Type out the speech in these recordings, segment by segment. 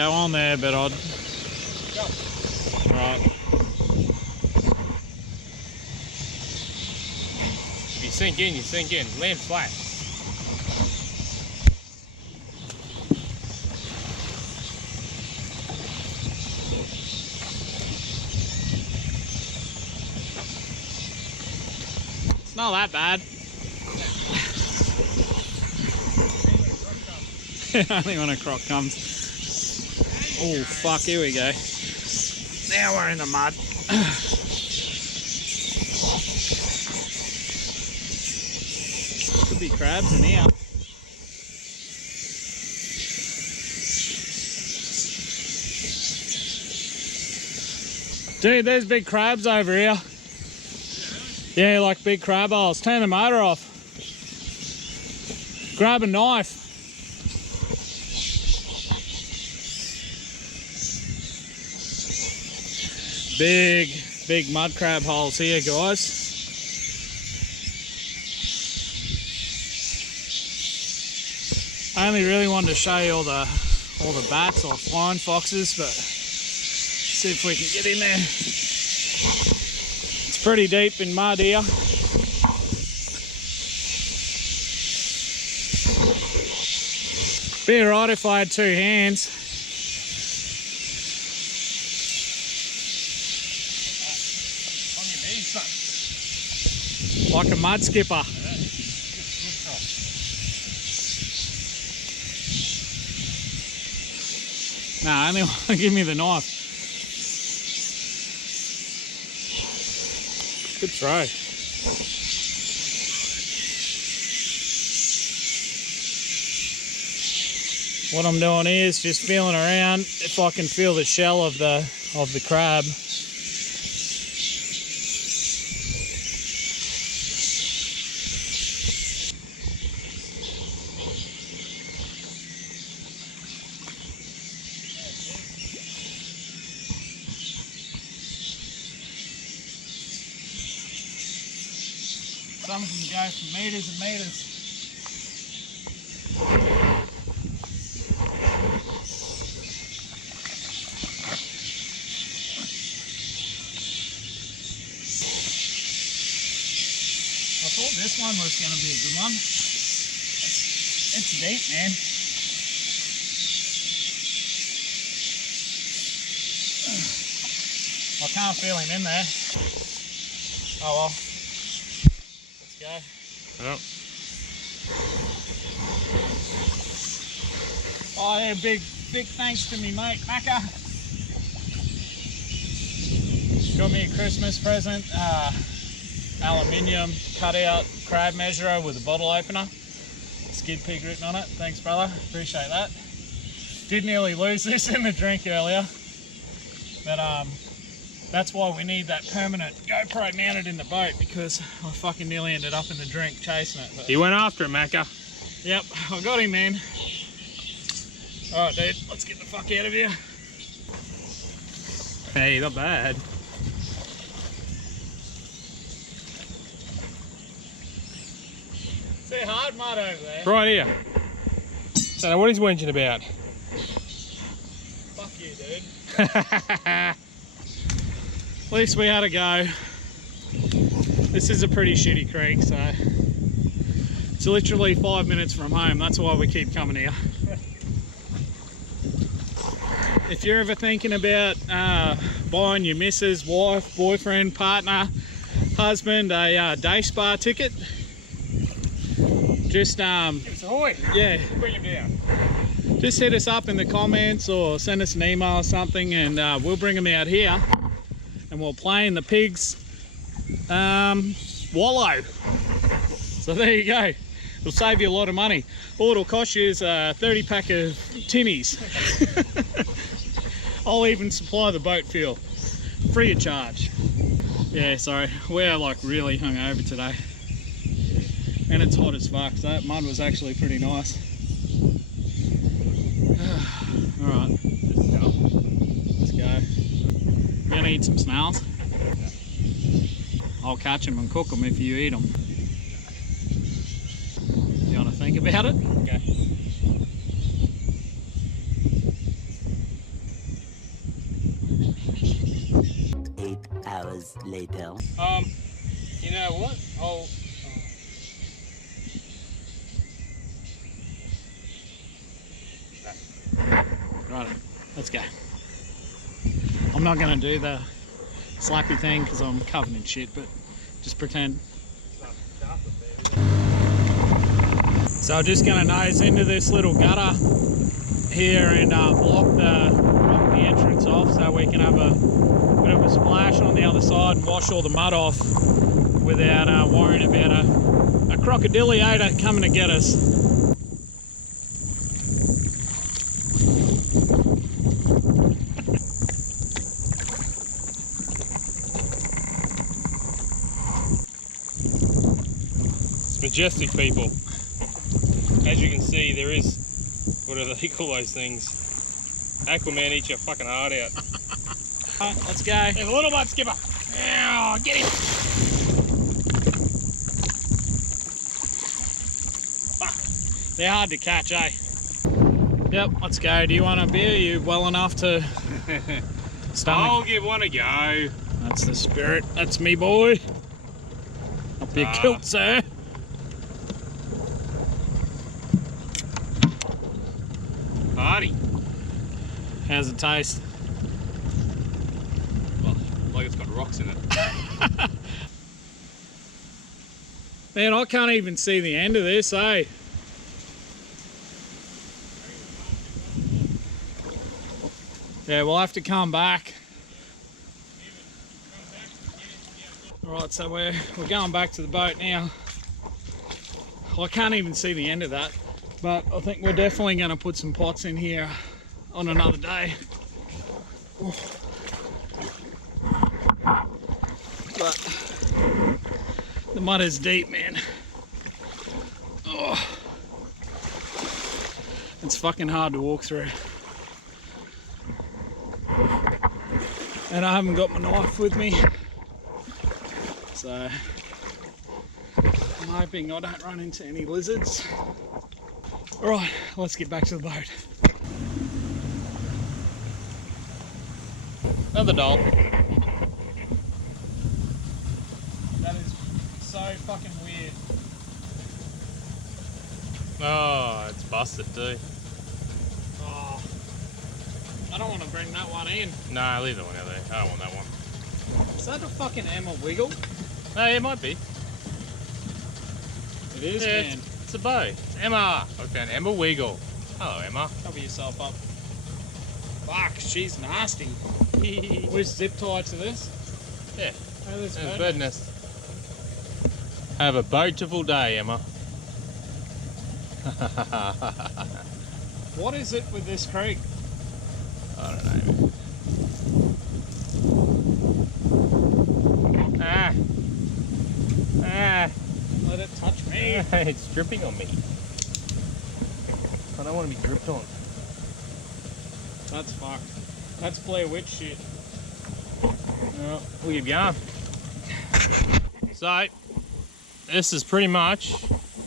go on there, but I'd... Right. If you sink in, you sink in. Land flat. It's not that bad. Only when a croc comes. Oh fuck, here we go. Now we're in the mud. Could be crabs in here. Dude, there's big crabs over here. Yeah, like big crab holes. Turn the motor off. Grab a knife. Big mud crab holes here, guys. I only really wanted to show you all the bats or flying foxes, but see if we can get in there. It's pretty deep in mud here. Be alright if I had two hands. Like a mud skipper. Nah, only want to give me the knife. Good throw. What I'm doing here is just feeling around if I can feel the shell of the crab. Some of them go for meters and meters. I thought this one was going to be a good one. It's deep, man. I can't feel him in there. Oh well. Go. Yep. Oh yeah, big thanks to me mate Macca. Got me a Christmas present, aluminium cutout crab measurer with a bottle opener. SkidPig written on it. Thanks brother, appreciate that. Did nearly lose this in the drink earlier, but that's why we need that permanent GoPro mounted in the boat, because I fucking nearly ended up in the drink chasing it. But... He went after him, Macca. Yep, I got him, man. Alright, dude, let's get the fuck out of here. Hey, not bad. See hard mud over there. Right here. So, what he's whinging about? Fuck you, dude. At least we had a go. This is a pretty shitty creek, so it's literally 5 minutes from home. That's why we keep coming here. If you're ever thinking about buying your missus, wife, boyfriend, partner, husband a day spa ticket, just Give us a hoy. yeah, Bring him down. just hit us up in the comments or send us an email or something, and we'll bring them out here. And we'll play in the pigs wallow. So there you go. It'll save you a lot of money. All it'll cost you is a 30 pack of tinnies. I'll even supply the boat fuel, free of charge. Yeah, sorry, we're like really hungover today. And it's hot as fuck, so that mud was actually pretty nice. Alright, let's go. We're gonna eat some snails. I'll catch them and cook them if you eat them. You want to think about it? Okay. later. You know what? Right, let's go. I'm not going to do the slappy thing because I'm covered in shit, but just pretend. So I'm just going to nose into this little gutter here and block the entrance off so we can have a bit of a splash on the other side and wash all the mud off without worrying about a crocodiliator coming to get us. It's majestic, people. As you can see, there is, whatever they call those things, Aquaman eats your fucking heart out. Alright, let's go. There's a little mud skipper. Ow, get him. Fuck. They're hard to catch, eh? Yep, let's go. Do you want a beer? Are you well enough to stomach? I'll give one a go. That's the spirit. That's me, boy. Up your kilt, sir. Party. How's it taste? Well, like it's got rocks in it. Man, I can't even see the end of this, eh? Yeah, we'll have to come back. Alright, so we're going back to the boat now. Well, I can't even see the end of that, but I think we're definitely going to put some pots in here on another day. But the mud is deep, man. Oh, it's fucking hard to walk through. And I haven't got my knife with me, so I'm hoping I don't run into any lizards. Alright, let's get back to the boat. Another doll. That is so fucking weird. Oh, it's busted too. Oh, I don't want to bring that one in. Nah, leave that one out there. I don't want that one. Is that a fucking Emma Wiggle? No, it might be. It is, Yeah, man. it's a bow. It's Emma. I found Emma Wiggle. Hello, Emma. Cover yourself up. Fuck, she's nasty. We're zip tied to this. Yeah. Oh, there's There's a a bird nest. Have a beautiful day, Emma. What is it with this creek? I don't know. Ah. Ah. Let it touch me. It's dripping on me. I don't want to be dripped on. That's fucked. That's Blair Witch shit. Well, we'll keep going. So, this is pretty much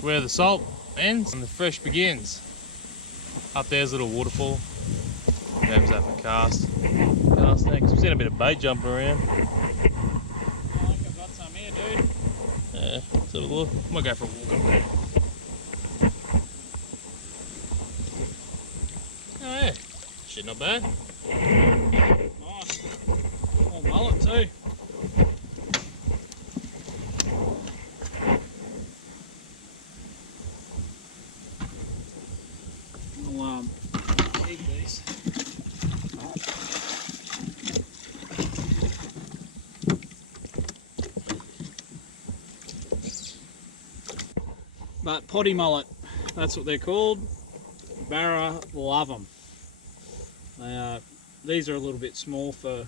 where the salt ends and the fresh begins. Up there's a little waterfall. Dam's up the cast next. We've seen a bit of bait jumping around. I think I've got some here, dude. Yeah, let's have a look. Might go for a walk up there. Oh yeah, shit, not bad. Nice. Oh, mullet too. I'll keep these. But potty mullet, that's what they're called. Barra love them. These are a little bit small for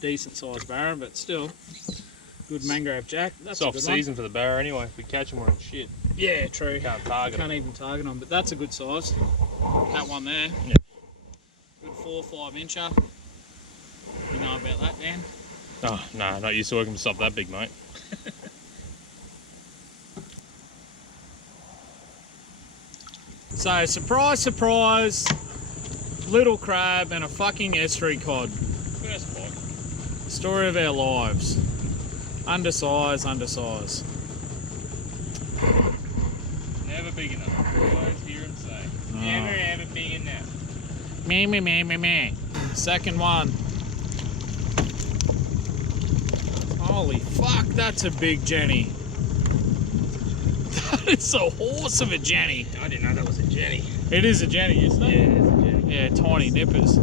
decent sized barra, but still good mangrove jack. That's Soft a good season for the barra anyway. If we catch them, we're in shit. one. Yeah, true. Can't target Can't them. even target them, but that's a good size. That one there. Yeah. Good 4 or 5 incher. You know about that, Dan? Oh, no, not used to working with stuff that big, mate. So, surprise, surprise, little crab and a fucking estuary cod. First bite. Story of our lives. Undersize. Never big enough. Always hear him say. Never ever big enough. Me. Second one. Holy fuck, that's a big Jenny. That is a horse of a Jenny. I didn't know that was a Jenny. It is a Jenny, isn't it? Yeah, it's a Jenny. Yeah, tiny nippers.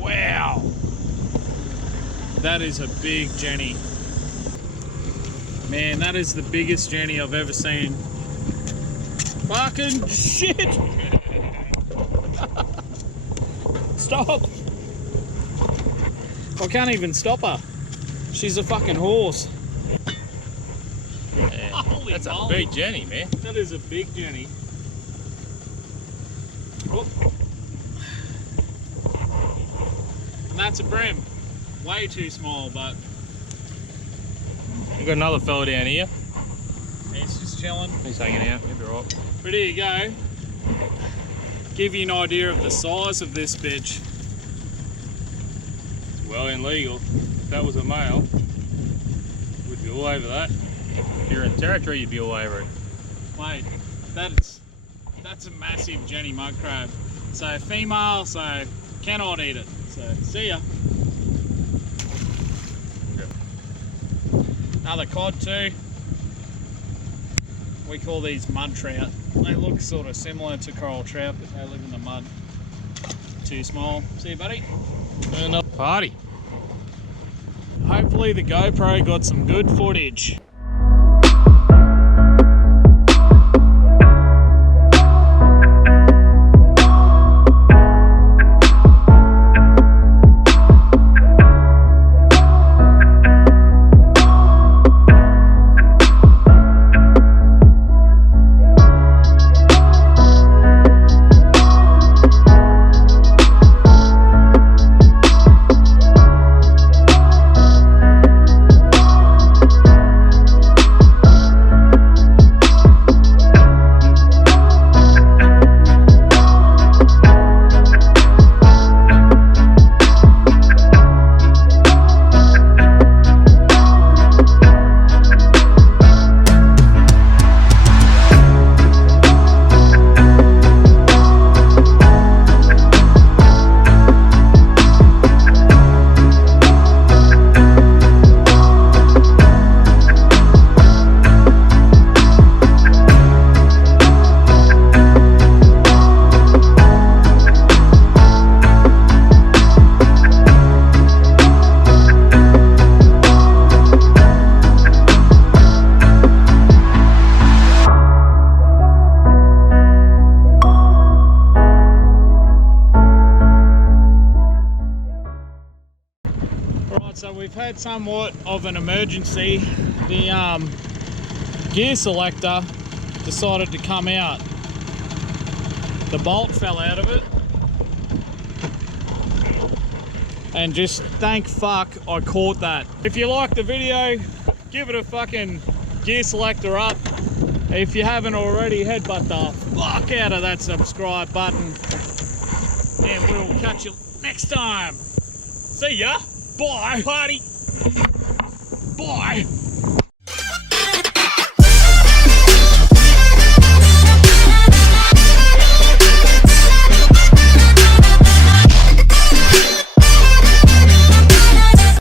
Wow. That is a big Jenny. Man, that is the biggest Jenny I've ever seen. Fucking shit! Stop! I can't even stop her. She's a fucking horse. Yeah, Holy that's moly. a big Jenny, man. That is a big Jenny. Oh. And that's a brim. Way too small, but We've got another fella down here. he's just chilling. He's hanging out. He'll be right. But here you go. Give you an idea of the size of this bitch. It's well and legal. If that was a male, we'd be all over that. If you're in territory, you'd be all over it. Mate, that's a massive Jenny mud crab. So female, so cannot eat it. So see ya. Another cod too. We call these mud trout. They look sort of similar to coral trout, but they live in the mud. Too small. See you, buddy. Another party. Hopefully the GoPro got some good footage. So we've had somewhat of an emergency. The gear selector decided to come out. The bolt fell out of it. And just thank fuck I caught that. If you like the video, give it a fucking gear selector up. If you haven't already, headbutt the fuck out of that subscribe button. And we'll catch you next time. See ya. Bye, party. Bye.